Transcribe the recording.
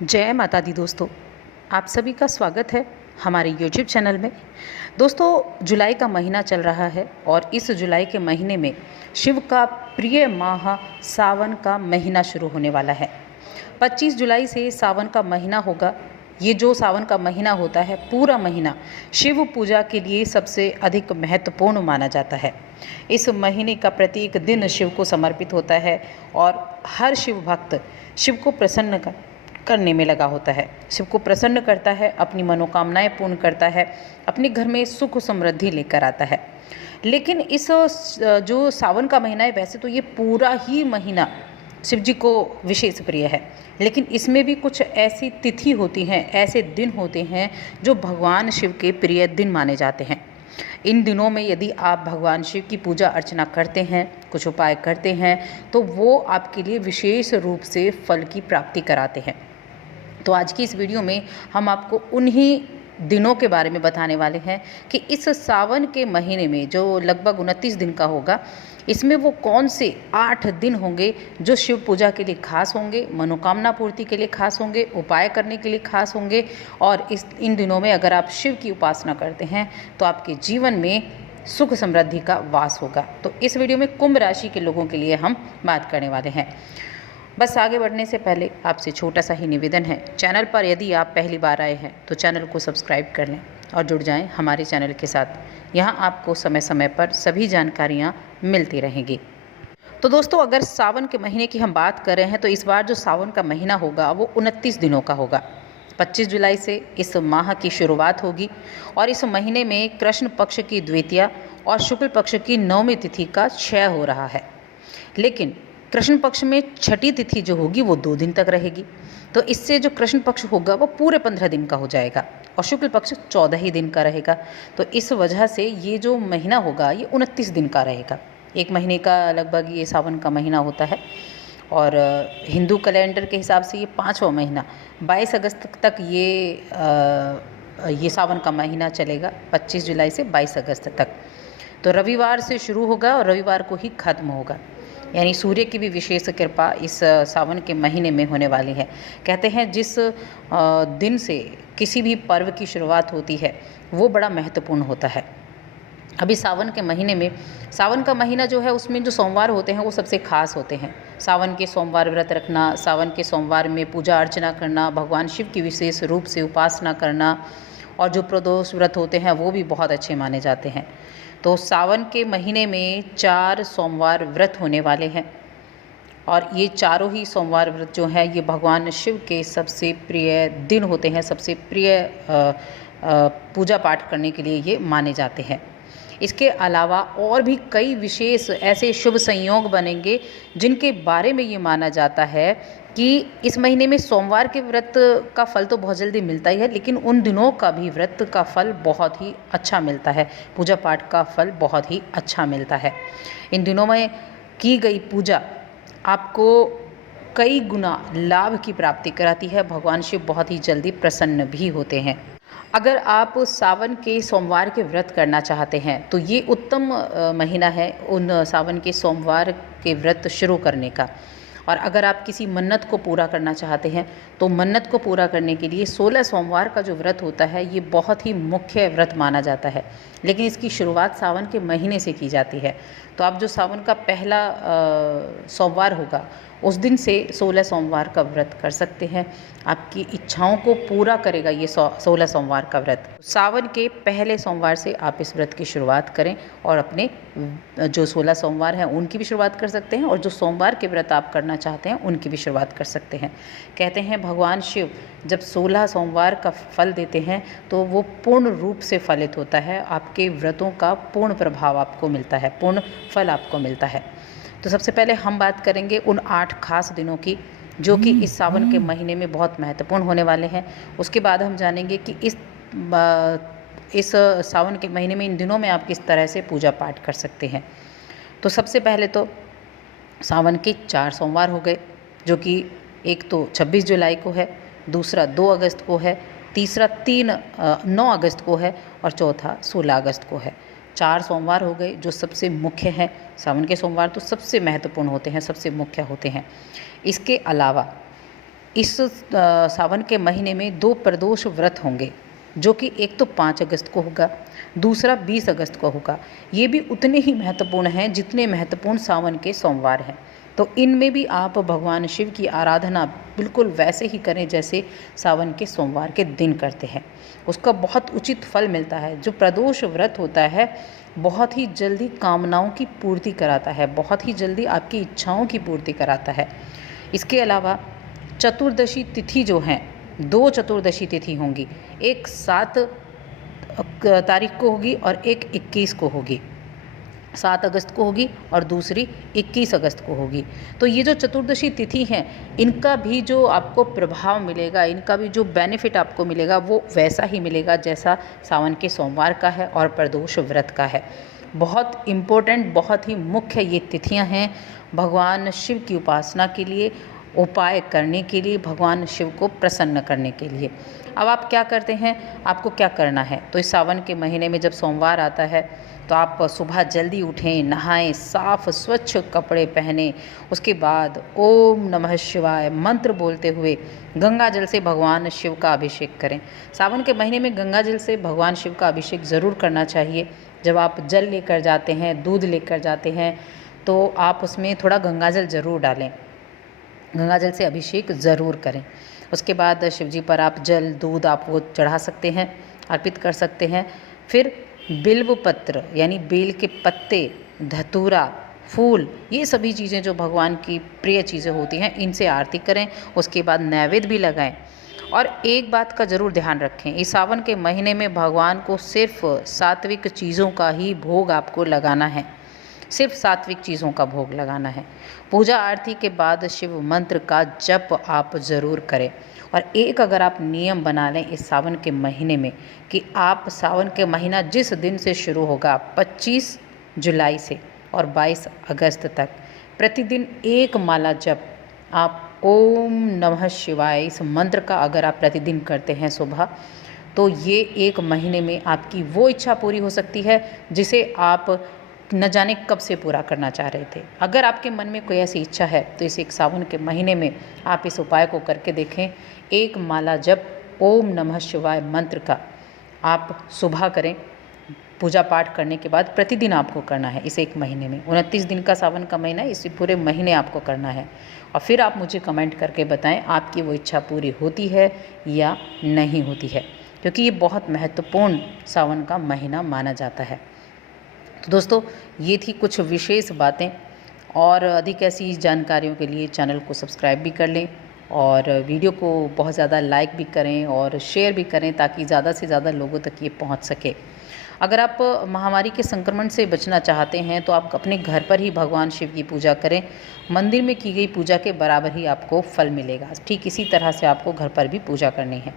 जय माता दी दोस्तों, आप सभी का स्वागत है हमारे YouTube चैनल में। दोस्तों, जुलाई का महीना चल रहा है और इस जुलाई के महीने में शिव का प्रिय माह सावन का महीना शुरू होने वाला है। 25 जुलाई से सावन का महीना होगा। ये जो सावन का महीना होता है, पूरा महीना शिव पूजा के लिए सबसे अधिक महत्वपूर्ण माना जाता है। इस महीने का प्रत्येक दिन शिव को समर्पित होता है और हर शिव भक्त शिव को प्रसन्न करने में लगा होता है। शिव को प्रसन्न करता है, अपनी मनोकामनाएं पूर्ण करता है, अपने घर में सुख समृद्धि लेकर आता है। लेकिन इस जो सावन का महीना है, वैसे तो ये पूरा ही महीना शिव जी को विशेष प्रिय है, लेकिन इसमें भी कुछ ऐसी तिथि होती हैं, ऐसे दिन होते हैं जो भगवान शिव के प्रिय दिन माने जाते हैं। इन दिनों में यदि आप भगवान शिव की पूजा अर्चना करते हैं, कुछ उपाय करते हैं, तो वो आपके लिए विशेष रूप से फल की प्राप्ति कराते हैं। तो आज की इस वीडियो में हम आपको उन्हीं दिनों के बारे में बताने वाले हैं कि इस सावन के महीने में जो लगभग 29 दिन का होगा, इसमें वो कौन से 8 दिन होंगे जो शिव पूजा के लिए खास होंगे, मनोकामना पूर्ति के लिए खास होंगे, उपाय करने के लिए खास होंगे। और इन दिनों में अगर आप शिव की उपासना करते हैं तो आपके जीवन में सुख समृद्धि का वास होगा। तो इस वीडियो में कुंभ राशि के लोगों के लिए हम बात करने वाले हैं। बस आगे बढ़ने से पहले आपसे छोटा सा ही निवेदन है, चैनल पर यदि आप पहली बार आए हैं तो चैनल को सब्सक्राइब कर लें और जुड़ जाएं हमारे चैनल के साथ। यहाँ आपको समय समय पर सभी जानकारियाँ मिलती रहेंगी। तो दोस्तों, अगर सावन के महीने की हम बात कर रहे हैं तो इस बार जो सावन का महीना होगा वो 29 दिनों का होगा। 25 जुलाई से इस माह की शुरुआत होगी और इस महीने में कृष्ण पक्ष की द्वितीया और शुक्ल पक्ष की नवमी तिथि का क्षय हो रहा है। लेकिन कृष्ण पक्ष में छठी तिथि जो होगी वो 2 दिन तक रहेगी, तो इससे जो कृष्ण पक्ष होगा वो पूरे 15 दिन का हो जाएगा और शुक्ल पक्ष 14 ही दिन का रहेगा। तो इस वजह से ये जो महीना होगा ये 29 दिन का रहेगा। एक महीने का लगभग ये सावन का महीना होता है और हिंदू कैलेंडर के हिसाब से ये 5वां महीना 22 अगस्त तक ये सावन का महीना चलेगा, 25 जुलाई से 22 अगस्त तक। तो रविवार से शुरू होगा और रविवार को ही खत्म होगा, यानी सूर्य की भी विशेष कृपा इस सावन के महीने में होने वाली है। कहते हैं जिस दिन से किसी भी पर्व की शुरुआत होती है वो बड़ा महत्वपूर्ण होता है। अभी सावन के महीने में, सावन का महीना जो है उसमें जो सोमवार होते हैं वो सबसे खास होते हैं। सावन के सोमवार व्रत रखना, सावन के सोमवार में पूजा अर्चना करना, भगवान शिव की विशेष रूप से उपासना करना और जो प्रदोष व्रत होते हैं वो भी बहुत अच्छे माने जाते हैं। तो सावन के महीने में 4 सोमवार व्रत होने वाले हैं और ये चारों ही सोमवार व्रत जो हैं ये भगवान शिव के सबसे प्रिय दिन होते हैं, सबसे प्रिय पूजा पाठ करने के लिए ये माने जाते हैं। इसके अलावा और भी कई विशेष ऐसे शुभ संयोग बनेंगे जिनके बारे में ये माना जाता है कि इस महीने में सोमवार के व्रत का फल तो बहुत जल्दी मिलता ही है, लेकिन उन दिनों का भी व्रत का फल बहुत ही अच्छा मिलता है, पूजा पाठ का फल बहुत ही अच्छा मिलता है। इन दिनों में की गई पूजा आपको कई गुना लाभ की प्राप्ति कराती है। भगवान शिव बहुत ही जल्दी प्रसन्न भी होते हैं। अगर आप सावन के सोमवार के व्रत करना चाहते हैं तो ये उत्तम महीना है उन सावन के सोमवार के व्रत शुरू करने का। और अगर आप किसी मन्नत को पूरा करना चाहते हैं तो मन्नत को पूरा करने के लिए 16 सोमवार का जो व्रत होता है ये बहुत ही मुख्य व्रत माना जाता है, लेकिन इसकी शुरुआत सावन के महीने से की जाती है। तो आप जो सावन का पहला सोमवार होगा उस दिन से 16 सोमवार का व्रत कर सकते हैं। आपकी इच्छाओं को पूरा करेगा ये 16 सोमवार का व्रत। सावन के पहले सोमवार से आप इस व्रत की शुरुआत करें और अपने जो 16 सोमवार हैं उनकी भी शुरुआत कर सकते हैं और जो सोमवार के व्रत आप करना चाहते हैं उनकी भी शुरुआत कर सकते हैं। कहते हैं भगवान शिव जब 16 सोमवार का फल देते हैं तो वो पूर्ण रूप से फलित होता है, आपके व्रतों का पूर्ण प्रभाव आपको मिलता है, पूर्ण फल आपको मिलता है। तो सबसे पहले हम बात करेंगे उन 8 खास दिनों की जो कि इस सावन के महीने में बहुत महत्वपूर्ण होने वाले हैं। उसके बाद हम जानेंगे कि इस सावन के महीने में इन दिनों में आप किस तरह से पूजा पाठ कर सकते हैं। तो सबसे पहले तो सावन के 4 सोमवार हो गए, जो कि एक तो 26 जुलाई को है, दूसरा 2 अगस्त को है, तीसरा 9 अगस्त को है और चौथा 16 अगस्त को है। 4 सोमवार हो गए जो सबसे मुख्य हैं। सावन के सोमवार तो सबसे महत्वपूर्ण होते हैं, सबसे मुख्य होते हैं। इसके अलावा इस सावन के महीने में 2 प्रदोष व्रत होंगे, जो कि एक तो 5 अगस्त को होगा, दूसरा 20 अगस्त को होगा। ये भी उतने ही महत्वपूर्ण हैं जितने महत्वपूर्ण सावन के सोमवार हैं। तो इनमें भी आप भगवान शिव की आराधना बिल्कुल वैसे ही करें जैसे सावन के सोमवार के दिन करते हैं। उसका बहुत उचित फल मिलता है। जो प्रदोष व्रत होता है बहुत ही जल्दी कामनाओं की पूर्ति कराता है, बहुत ही जल्दी आपकी इच्छाओं की पूर्ति कराता है। इसके अलावा चतुर्दशी तिथि जो हैं, 2 चतुर्दशी तिथि होंगी, एक 7 तारीख को होगी और एक 21 को होगी। 7 अगस्त को होगी और दूसरी 21 अगस्त को होगी। तो ये जो चतुर्दशी तिथि हैं, इनका भी जो आपको प्रभाव मिलेगा, इनका भी जो बेनिफिट आपको मिलेगा वो वैसा ही मिलेगा जैसा सावन के सोमवार का है और प्रदोष व्रत का है। बहुत इम्पोर्टेंट, बहुत ही मुख्य ये तिथियां हैं भगवान शिव की उपासना के लिए, उपाय करने के लिए, भगवान शिव को प्रसन्न करने के लिए। अब आप क्या करते हैं, आपको क्या करना है? तो इस सावन के महीने में जब सोमवार आता है तो आप सुबह जल्दी उठें, नहाएं, साफ स्वच्छ कपड़े पहने, उसके बाद ओम नमः शिवाय मंत्र बोलते हुए गंगा जल से भगवान शिव का अभिषेक करें। सावन के महीने में गंगा जल से भगवान शिव का अभिषेक ज़रूर करना चाहिए। जब आप जल लेकर जाते हैं, दूध लेकर जाते हैं, तो आप उसमें थोड़ा गंगा जल ज़रूर डालें, गंगा जल से अभिषेक ज़रूर करें। उसके बाद शिव जी पर आप जल, दूध आप वो चढ़ा सकते हैं, अर्पित कर सकते हैं। फिर बिल्व पत्र यानी बेल के पत्ते, धतूरा, फूल, ये सभी चीज़ें जो भगवान की प्रिय चीज़ें होती हैं, इनसे आरती करें। उसके बाद नैवेद्य भी लगाएं। और एक बात का ज़रूर ध्यान रखें, इस सावन के महीने में भगवान को सिर्फ सात्विक चीज़ों का ही भोग आपको लगाना है, सिर्फ सात्विक चीज़ों का भोग लगाना है। पूजा आरती के बाद शिव मंत्र का जप आप ज़रूर करें। और एक अगर आप नियम बना लें इस सावन के महीने में कि आप सावन के महीना जिस दिन से शुरू होगा 25 जुलाई से और 22 अगस्त तक प्रतिदिन 1 माला जप आप ओम नमः शिवाय इस मंत्र का अगर आप प्रतिदिन करते हैं सुबह, तो ये 1 महीने में आपकी वो इच्छा पूरी हो सकती है जिसे आप न जाने कब से पूरा करना चाह रहे थे। अगर आपके मन में कोई ऐसी इच्छा है तो इस एक सावन के महीने में आप इस उपाय को करके देखें। 1 माला जप ओम नमः शिवाय मंत्र का आप सुबह करें, पूजा पाठ करने के बाद प्रतिदिन आपको करना है इस 1 महीने में। 29 दिन का सावन का महीना है, इसी पूरे महीने आपको करना है। और फिर आप मुझे कमेंट करके बताएं आपकी वो इच्छा पूरी होती है या नहीं होती है, क्योंकि ये बहुत महत्वपूर्ण सावन का महीना माना जाता है। तो दोस्तों, ये थी कुछ विशेष बातें, और अधिक ऐसी जानकारियों के लिए चैनल को सब्सक्राइब भी कर लें और वीडियो को बहुत ज़्यादा लाइक भी करें और शेयर भी करें ताकि ज़्यादा से ज़्यादा लोगों तक ये पहुंच सके। अगर आप महामारी के संक्रमण से बचना चाहते हैं तो आप अपने घर पर ही भगवान शिव की पूजा करें। मंदिर में की गई पूजा के बराबर ही आपको फल मिलेगा। ठीक इसी तरह से आपको घर पर भी पूजा करनी है।